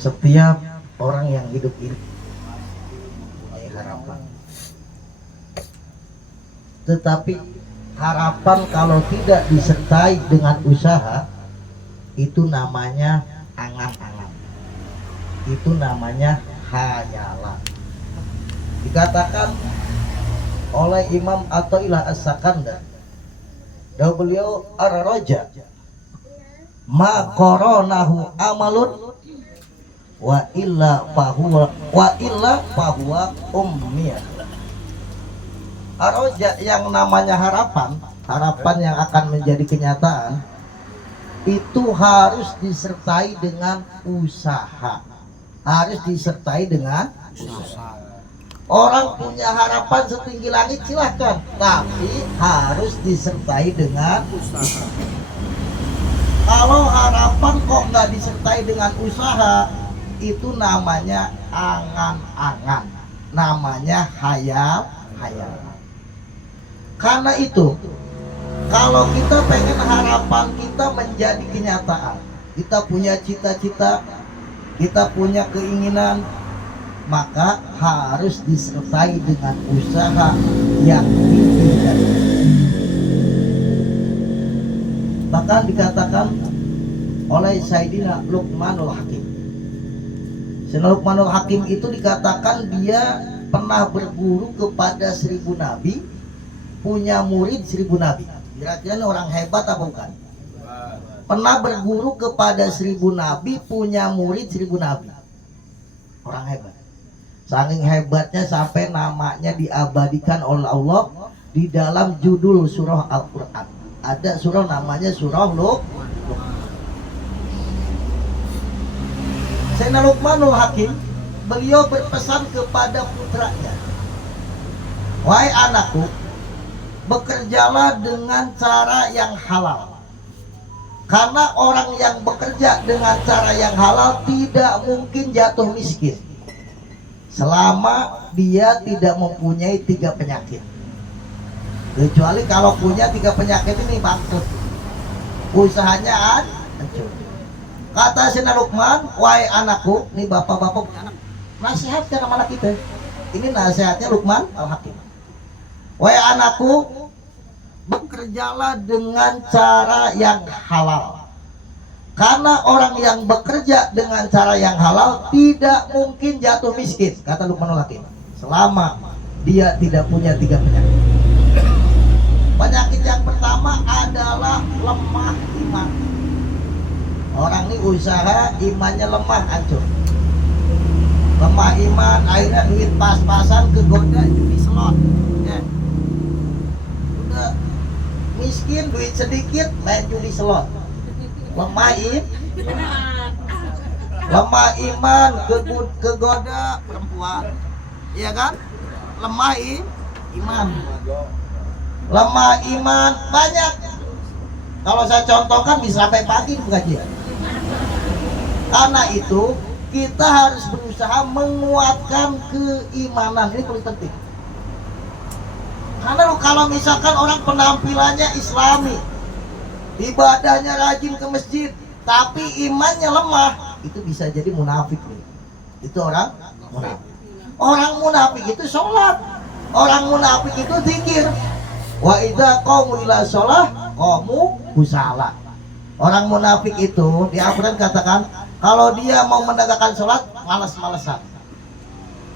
Setiap orang yang hidup ini mempunyai harapan. Tetapi harapan kalau tidak disertai dengan usaha, itu namanya angan-angan. Itu namanya hayalan. Dikatakan oleh Imam Athaillah As-Sakandari, dan beliau ar-raja ma qoronahu amalun wa illa fahuwa ummiyah. Ar-raja yang namanya harapan yang akan menjadi kenyataan, itu harus disertai dengan usaha. Harus disertai dengan usaha. Orang punya harapan setinggi langit silahkan, tapi harus disertai dengan usaha. Kalau harapan kok nggak disertai dengan usaha, itu namanya angan-angan, namanya hayal-hayal. Karena itu, kalau kita pengen harapan kita menjadi kenyataan, kita punya cita-cita, kita punya keinginan, maka harus disertai dengan usaha yang tinggi. Bahkan dikatakan oleh Sayyidina Luqmanul Hakim. Sayyidina Luqmanul Hakim itu dikatakan dia pernah berguru kepada 1000 nabi, punya murid 1000 nabi. Kira-kira orang hebat apa bukan? Pernah berguru kepada 1000 nabi, punya murid 1000 nabi. Orang hebat. Saking hebatnya sampai namanya diabadikan oleh Allah di dalam judul surah Al-Quran. Ada surah namanya surah Luqman. Sayyidina Luqmanul Hakim, beliau berpesan kepada putranya, wahai anakku, bekerjalah dengan cara yang halal. Karena orang yang bekerja dengan cara yang halal tidak mungkin jatuh miskin selama dia tidak mempunyai 3 penyakit. Kecuali kalau punya 3 penyakit ini bangkrut, usahanya hancur. Kata Sayyidina Luqman, wahai anakku, ini bapak-bapak nasihatkan sama anak kita. Ini nasihatnya Luqman Al-Hakim. Wahai anakku, bekerjalah dengan cara yang halal. Karena orang yang bekerja dengan cara yang halal tidak mungkin jatuh miskin, kata Luqmanul Hakim, selama dia tidak punya 3 penyakit. Penyakit yang pertama adalah lemah iman. Orang ini usaha, imannya lemah, hancur. Lemah iman, akhirnya duit pas-pasan, kegoda judi slot. Ya. Udah miskin, duit sedikit, main judi slot. Lemah iman, kegoda perempuan, iya kan? Lemah iman, lemah iman banyak. Kalau saya contohkan bisa sampai pagi di pengajian. Karena itu kita harus berusaha menguatkan keimanan, ini paling penting. Karena kalau misalkan orang penampilannya Islami, ibadahnya rajin ke masjid, tapi imannya lemah, itu bisa jadi munafik nih. Itu orang munafik. Orang munafik itu sholat, orang munafik itu zikir. Wa idza qamu ila sholah qamu kusala. Orang munafik itu di Al-Quran katakan, kalau dia mau menegakkan sholat malas-malesan.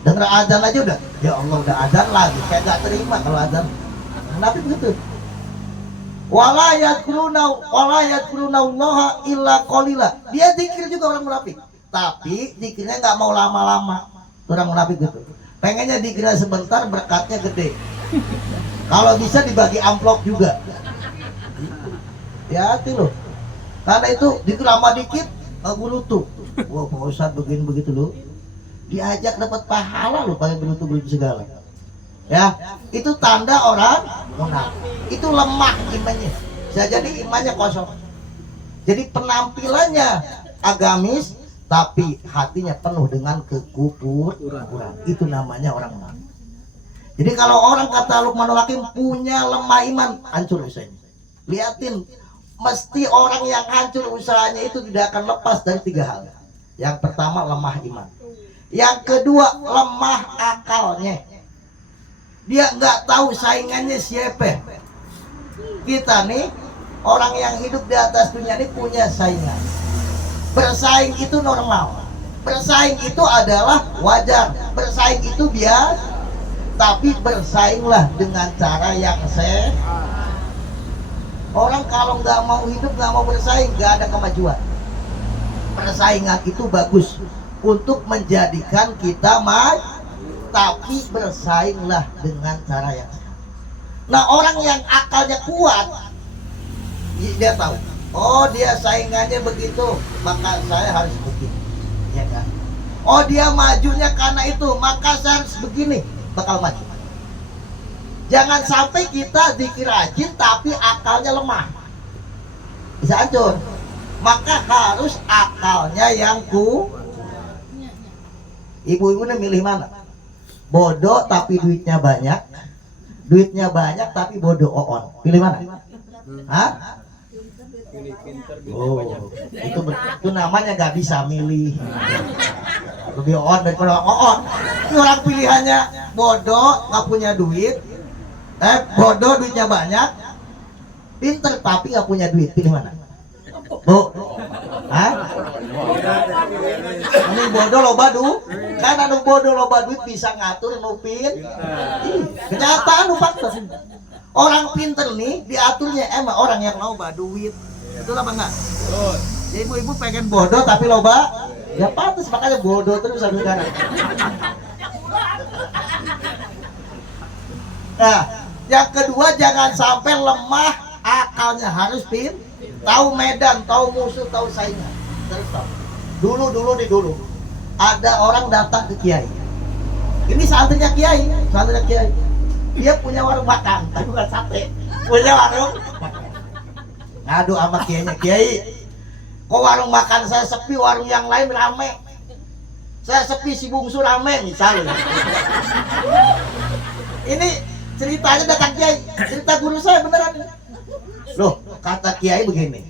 Dengar azan aja udah, ya Allah udah azan lagi, saya gak terima kalau azan. Munafik begitu. Wala yadkuruna allaha illa qalila. Dia zikir juga orang munafik, tapi zikirnya nggak mau lama-lama. Orang munafik gitu, pengennya zikirnya sebentar, berkatnya gede. Kalau bisa dibagi amplop juga. Ya hati loh. Karena itu zikir lama dikit gerutu. Wah Pak Ustadz begini begitu loh. Diajak dapat pahala loh, pakai gerutu segala. Ya, itu tanda orang munafik. Itu lemah imannya. Bisa jadi imannya kosong. Jadi penampilannya agamis, tapi hatinya penuh dengan kekufuran. Itu namanya orang munafik. Jadi kalau orang kata Luqmanul Hakim punya lemah iman, hancur usahanya. Liatin, mesti orang yang hancur usahanya itu tidak akan lepas dari 3 hal. Yang pertama lemah iman. Yang kedua lemah akalnya. Dia nggak tahu saingannya siapa. Kita nih orang yang hidup di atas dunia ini punya saingan. Bersaing itu normal. Bersaing itu adalah wajar. Bersaing itu biasa. Tapi bersainglah dengan cara yang sehat. Orang kalau nggak mau hidup, nggak mau bersaing, nggak ada kemajuan. Persaingan itu bagus untuk menjadikan kita maju, tapi bersainglah dengan cara yang sehat. Nah, orang yang akalnya kuat, dia tahu, oh dia saingannya begitu, maka saya harus begini, ya kan? Oh dia majunya karena itu, maka saya harus begini, bakal maju. Jangan sampai kita zikir rajin tapi akalnya lemah, bisa hancur. Maka harus akalnya yang kuat. Ibu-ibu ini milih mana? Bodoh tapi duitnya banyak, duitnya banyak tapi bodoh oon. Pilih mana? Hah? Oh, itu namanya gak bisa milih. Lebih oon daripada oon. Ini orang pilihannya bodoh, gak punya duit. Bodoh duitnya banyak, pinter tapi gak punya duit. Pilih mana? Bu? Hah? Ini bodoh loba duit. Kan anu bodoh loba duit bisa ngatur nupin. Kenyataan nu fakta. Orang pinter nih diaturnya emang orang yang loba duit. Betul apa enggak? Betul. Jadi ibu-ibu pengen bodoh tapi loba, ya pantas makanya bodoh terus sampai sekarang. Nah, yang kedua jangan sampai lemah akalnya, harus tahu medan, tahu musuh, tahu saingan. Terus tahu. Dulu ada orang datang ke kiai. Ini santrinya kiai. Dia punya warung makan, tapi bukan sate. Punya warung. Ngadu sama kiainya, kiai, kok warung makan saya sepi, warung yang lain rame. Saya sepi, si bungsu rame misalnya. Ini ceritanya datang kiai, cerita guru saya beneran. Loh, kata kiai begini,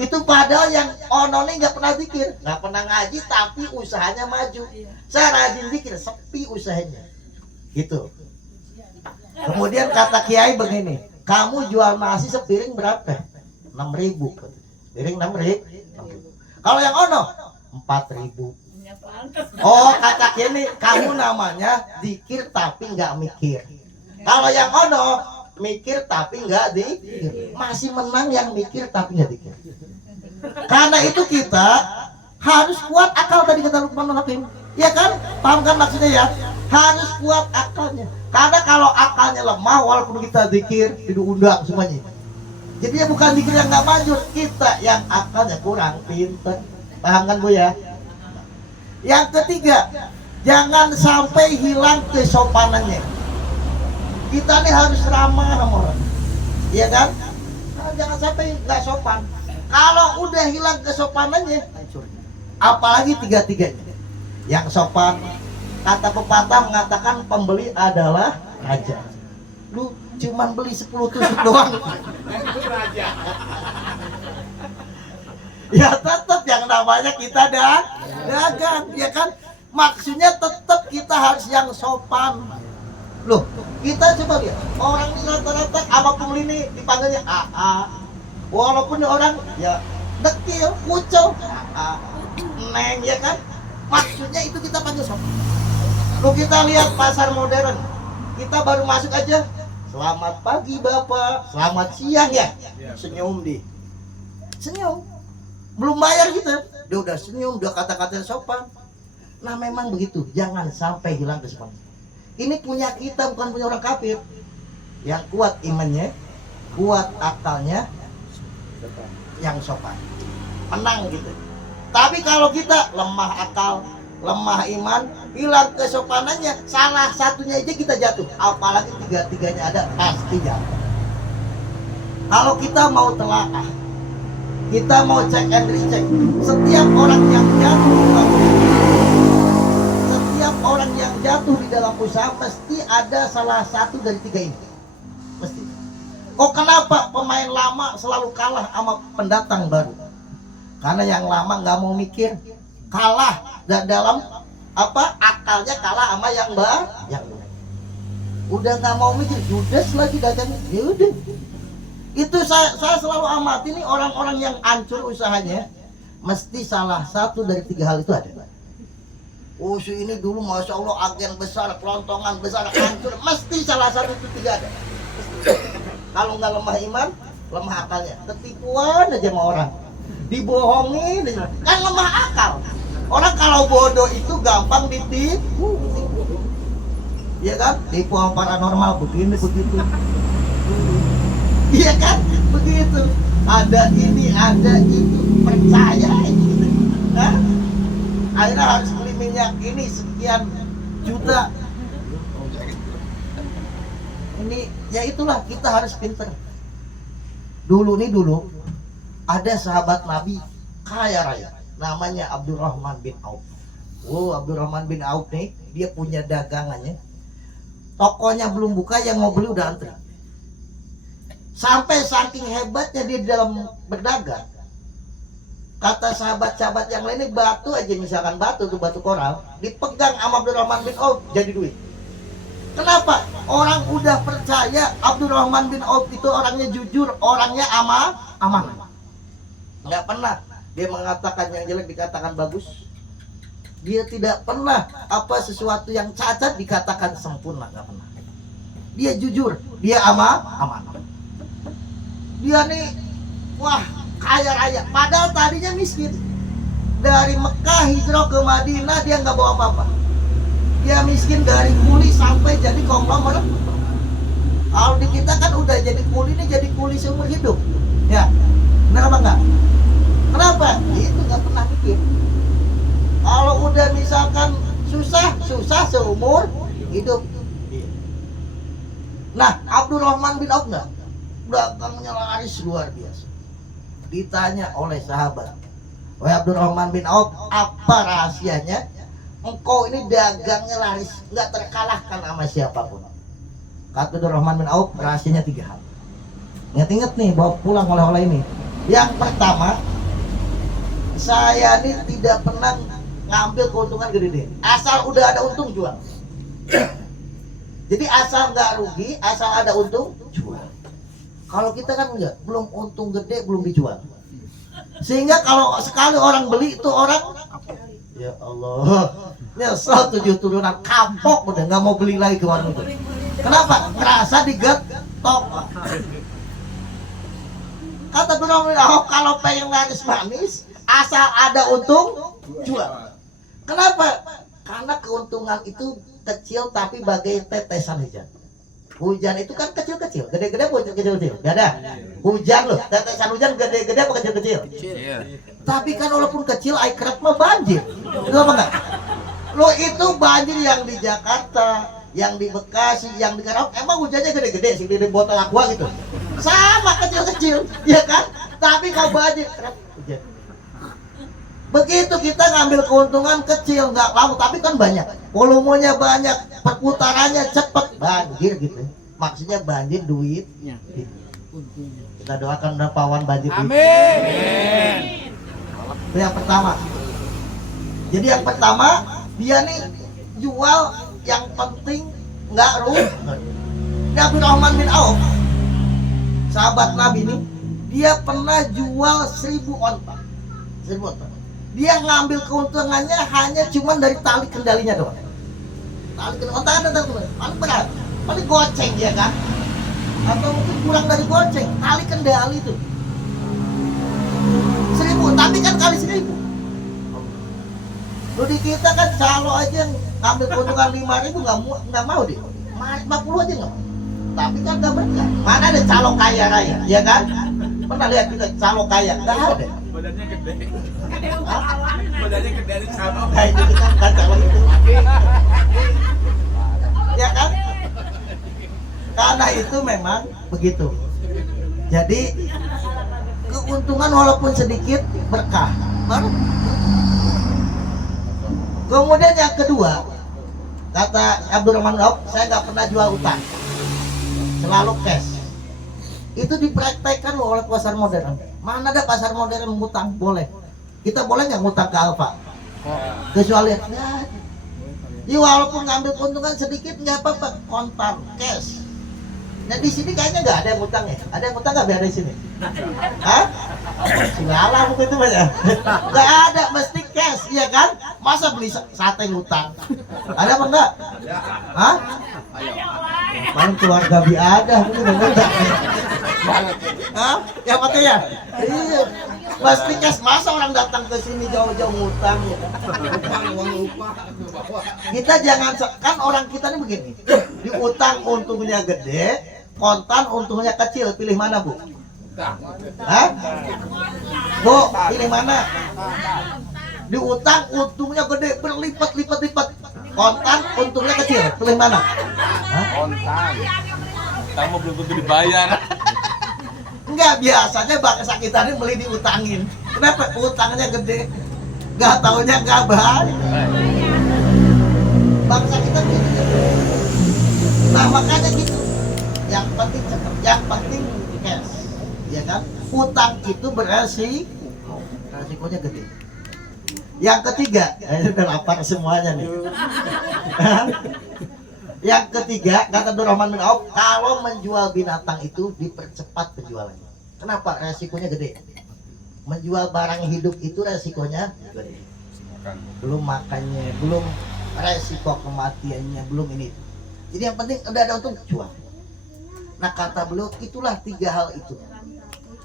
itu padahal yang onone nggak pernah zikir, nggak pernah ngaji, tapi usahanya maju. Saya rajin zikir, sepi usahanya, gitu. Kemudian kata kiai begini, kamu jual nasi sepiring berapa? 6.000. Piring 6.000. Kalau yang ono 4.000. Oh, kata kiai, kamu namanya zikir tapi nggak mikir. Kalau yang ono mikir tapi nggak zikir, masih menang yang mikir tapi nggak zikir. Karena itu kita harus kuat akal, tadi kata Luqmanul Hakim, ya kan? Paham kan maksudnya ya? Harus kuat akalnya. Karena kalau akalnya lemah, walaupun kita zikir, diundang semuanya. Jadinya bukan zikir yang nggak manjur, kita yang akalnya kurang pintar. Paham kan Bu ya? Yang ketiga, jangan sampai hilang kesopanannya. Kita nih harus ramah sama orang, iya kan? Nah, jangan sampai nggak sopan. Kalau udah hilang kesopanannya, hancur. Apalagi tiga-tiganya. Yang sopan, kata pepatah mengatakan pembeli adalah raja. Lu cuman beli 10 tusuk doang. Ya tetap yang namanya kita dagang, ya kan? Maksudnya tetap kita harus yang sopan. Loh, kita coba lihat, orang ini rata-rata sama pembeli ini dipanggilnya AA. Walaupun orang ya dekil, kucel, AA, neng, ya kan? Maksudnya itu kita panggil sopan. Loh, kita lihat pasar modern, kita baru masuk aja, selamat pagi Bapak, selamat siang ya, senyum senyum, belum bayar gitu, dia udah senyum, udah kata-kata sopan. Nah memang begitu, jangan sampai hilang kesopanan. Ini punya kita, bukan punya orang kafir. Yang kuat imannya, kuat akalnya, yang sopan, menang gitu. Tapi kalau kita lemah akal, lemah iman, hilang kesopanannya, salah satunya aja kita jatuh. Apalagi tiga-tiganya ada, pasti jatuh. Kalau kita mau telaah, kita mau cek and recheck, setiap orang yang jatuh di dalam usaha mesti ada salah satu dari tiga ini, mesti. Oh, kenapa pemain lama selalu kalah sama pendatang baru? Karena yang lama nggak mau mikir, kalah dan dalam apa akalnya kalah sama yang yang udah nggak mau mikir, judes lagi dagang. Ya udah, itu saya selalu amati nih orang-orang yang hancur usahanya, mesti salah satu dari 3 hal itu ada. Oh si ini dulu masya Allah agen besar, kelontongan besar, hancur, mesti salah satu itu 3 ada. Kalau nggak lemah iman, lemah akalnya, ketipuan aja sama orang, dibohongin aja. Kan lemah akal. Orang kalau bodoh itu gampang ditipu, ya kan? Tipu paranormal begini begitu, iya kan? Begitu. Ada ini, ada itu, percaya itu. Hah? Akhirnya harus beli minyak ini sekian juta. Ini ya itulah, kita harus pinter. Dulu ada sahabat Nabi kaya raya, namanya Abdurrahman bin Auf. Oh, Abdurrahman bin Auf nih, dia punya dagangannya. Tokonya belum buka, yang mau beli udah antri. Sampai saking hebatnya dia dalam berdagang. Kata sahabat-sahabat yang lainnya, batu aja, misalkan batu tuh, batu koral, dipegang sama Abdurrahman bin Auf jadi duit. Kenapa? Orang udah percaya Abdurrahman bin Auf itu orangnya jujur, orangnya amanah. Nggak pernah dia mengatakan yang jelek dikatakan bagus. Dia tidak pernah apa sesuatu yang cacat dikatakan sempurna, nggak pernah. Dia jujur, dia amanah. Dia nih, wah kaya raya, padahal tadinya miskin. Dari Mekah hijrah ke Madinah dia nggak bawa apa-apa. Dia miskin dari kuli sampai jadi konglomerat. Kalau di kita kan udah jadi kuli, ini jadi kuli seumur hidup. Ya, benar apa enggak? Kenapa? Itu nggak pernah mikir. Kalau udah misalkan susah seumur hidup. Nah, Abdurrahman bin Auf enggak? Dagangnya laris luar biasa. Ditanya oleh sahabat, wahai Abdurrahman bin Auf, apa rahasianya? Engkau ini dagangnya laris, nggak terkalahkan sama siapapun. Kata Abdurrahman bin Auf, rahasianya 3 hal. Ingat-ingat nih, bawa pulang oleh-oleh ini. Yang pertama, saya ini tidak pernah ngambil keuntungan gede-gede. Asal udah ada untung, jual. Jadi asal nggak rugi, asal ada untung, jual. Kalau kita kan enggak, belum untung gede, belum dijual. Sehingga kalau sekali orang beli itu orang, ya Allah, nyesel 7 turunan, kapok udah nggak mau beli lagi ke warung itu. Kenapa? Ngerasa digetok. Kata Abdurrahman bin Auf, kalau pengen laris manis, asal ada untung, jual. Kenapa? Karena keuntungan itu kecil tapi bagai tetesan hujan. Hujan itu kan kecil-kecil, gede-gede bukan kecil-kecil. Gak ada. Hujan loh, tetesan hujan gede-gede apa kecil-kecil? Tapi kan walaupun kecil, air kerap mah banjir. Itu apa enggak? Lo itu banjir yang di Jakarta, yang di Bekasi, yang di Karawang, emang hujannya gede-gede sih di botol aqua gitu. Sama kecil-kecil, ya kan? Tapi kalau banjir, kerap hujan. Begitu kita ngambil keuntungan kecil, nggak lama, tapi kan banyak, volumenya banyak, perputarannya cepet, banjir gitu. Maksudnya banjir duit. Kita doakan pawan banjir duit. Amin. Itu yang pertama. Jadi yang pertama, dia nih jual yang penting nggak rugi. Ini Abdurrahman bin Auf, sahabat Nabi nih, dia pernah jual 1000 onta. 1000 onta. Dia ngambil keuntungannya hanya cuman dari tali kendalinya doang. Tali kendali, onta ada paling berat, paling goceng ya kan? Atau mungkin kurang dari goceng, tali kendali itu 1000, tapi kan kali 1000. Lu di kita kan calo aja ngambil keuntungan 5.000 nggak mau deh, 50 aja nggak mau. Tapi kan nggak berkah. Mana ada calo kaya raya, ya kan? Pernah lihat kita calo kaya? Nggak ada. Badannya gede. Badannya gede di calo. Nah itu kan calo itu. Ya kan? Karena itu memang begitu. Jadi keuntungan walaupun sedikit berkah. Kemudian yang kedua, kata Abdurrahman bin Auf, saya nggak pernah jual utang, selalu cash. Itu dipraktekkan loh oleh pasar modern. Mana ada pasar modern ngutang? Boleh. Kita boleh nggak ngutang ke Alfa? Kecuali ya. Jadi walaupun ngambil keuntungan sedikit nggak apa-apa, kontan, cash. Nah di sini kayaknya nggak ada yang ngutang ya? Ada yang ngutang nggak biar di sini? Hah? Segala mungkin itu banyak. Nggak ada, mesti cash, iya kan? Masa beli sate ngutang? Ada apa enggak? Hah? Paling keluarga biada mungkin ngutang. Hah? Ya apa ya? Iya. Mesti cash, masa orang datang ke sini jauh-jauh ngutang ya? Kita jangan, kan orang kita ini begini, diutang untungnya gede, kontan untungnya kecil, pilih mana Bu? Hah? Bu, pilih mana? Diutang untungnya gede, berlipat-lipat-lipat, kontan untungnya kecil, pilih mana? Hah? Kontan. Kamu belum tentu dibayar. Enggak, biasanya bangsa kita ini beli diutangin. Kenapa? Utangnya gede, nggak taunya nggak bayar. Bangsa kita gitu. Nah makanya gitu. Yang penting cepat, yang penting cash, ya kan? Utang itu resikonya gede. Yang ketiga, ini udah lapar semuanya nih. Yang ketiga, kata Abdurrahman bin Auf, kalau menjual binatang itu dipercepat penjualannya. Kenapa? Resikonya gede. Menjual barang hidup itu resikonya gede. Belum makannya, belum resiko kematiannya, belum ini. Jadi yang penting udah ada untung, jual. Nah kata beliau, itulah 3 hal itu.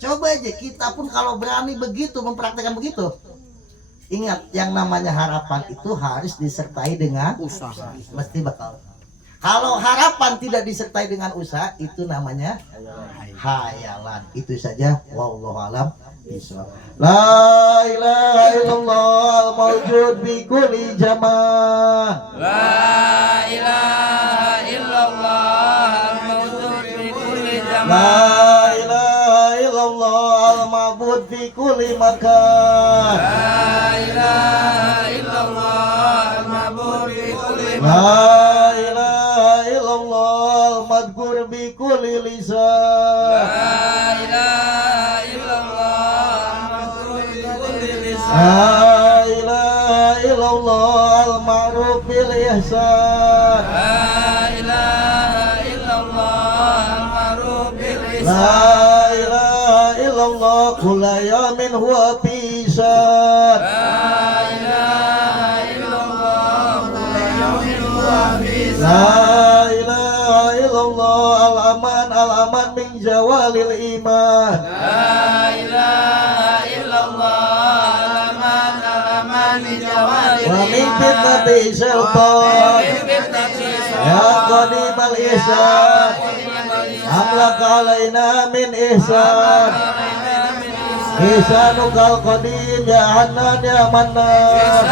Coba aja kita pun kalau berani begitu, mempraktekkan begitu. Ingat, yang namanya harapan itu harus disertai dengan usaha. Mesti bakal. Kalau harapan tidak disertai dengan usaha, itu namanya hayalan. Itu saja. Wallahu a'lam bishawab. La ilaha illallah al-mawjud bi kulli zaman. La ilaha illallah al-mawjud fi kulli zaman. La ilaha illallah al-ma'bud fi kulli makan. La ilaha illallah al-ma'bud fi kulli makan. La ilaha illallah al-madhkur bi kulli lisan. La ilaha illallah al-ma'bud fi kulli lisan. La ilaha illallah al-ma'ruf bil ihsan. La ilaha illallah al-ma'ruf bil ihsan. La ilaha illallah kulla yamin huwa fi shan. La ilaha illallah kulla yawmin huwa fi shan. La ilaha illallah al-aman min jawalil iman. La ilaha illallah al-aman min jawalil Wa min iman. fitnati syaitan. Ya qadimal ihsan. Amlak alaina min ihsan. Ihsanukal qadim ya Hanan ya Mannan.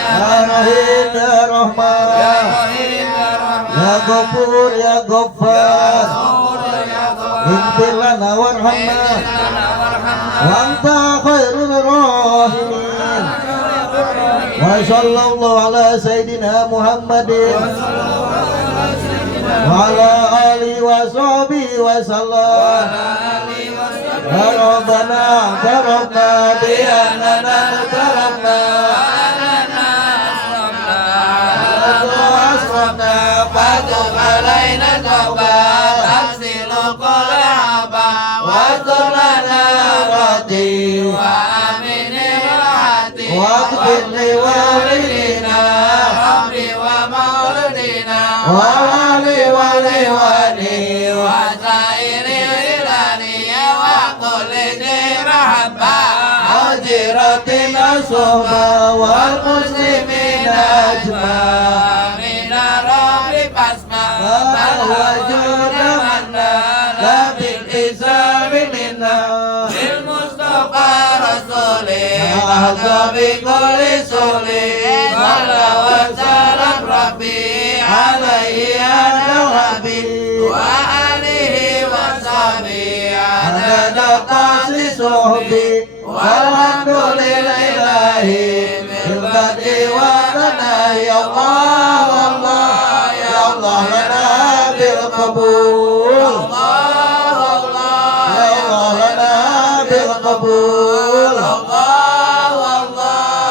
Ya Rahim ya Rahman. Ya Ghafur ya Ghaffar. Ighfir lana warhamna wa anta khairur rahimin. Wa sallallahu ala sayyidina Muhammadin wa ala alihi wa sahbihi wa sallam. Ya Rabbana karamna bi annana karamna asrafna Fatub alaina tauba Taksilu qulaba Wa tulana rati Wa amini rahati wa qfirli walidina Rabbi wa maulidina wa wali wali wali Wa sairi wilani Wa kulli rahabba ajiratin asuba wal muslimin ajma Amina Rabbi pasma wa judamana labil isami minna Bil Mustafa Rasulih Ahza bi kulli Suli Salam wa salam Rabbi Alaihi adal Habib Wa alihi wa sahbihi adada qasi suhbi walhamdulillahi bil badi wa tanah ya Allah ya Allah lana bil qabul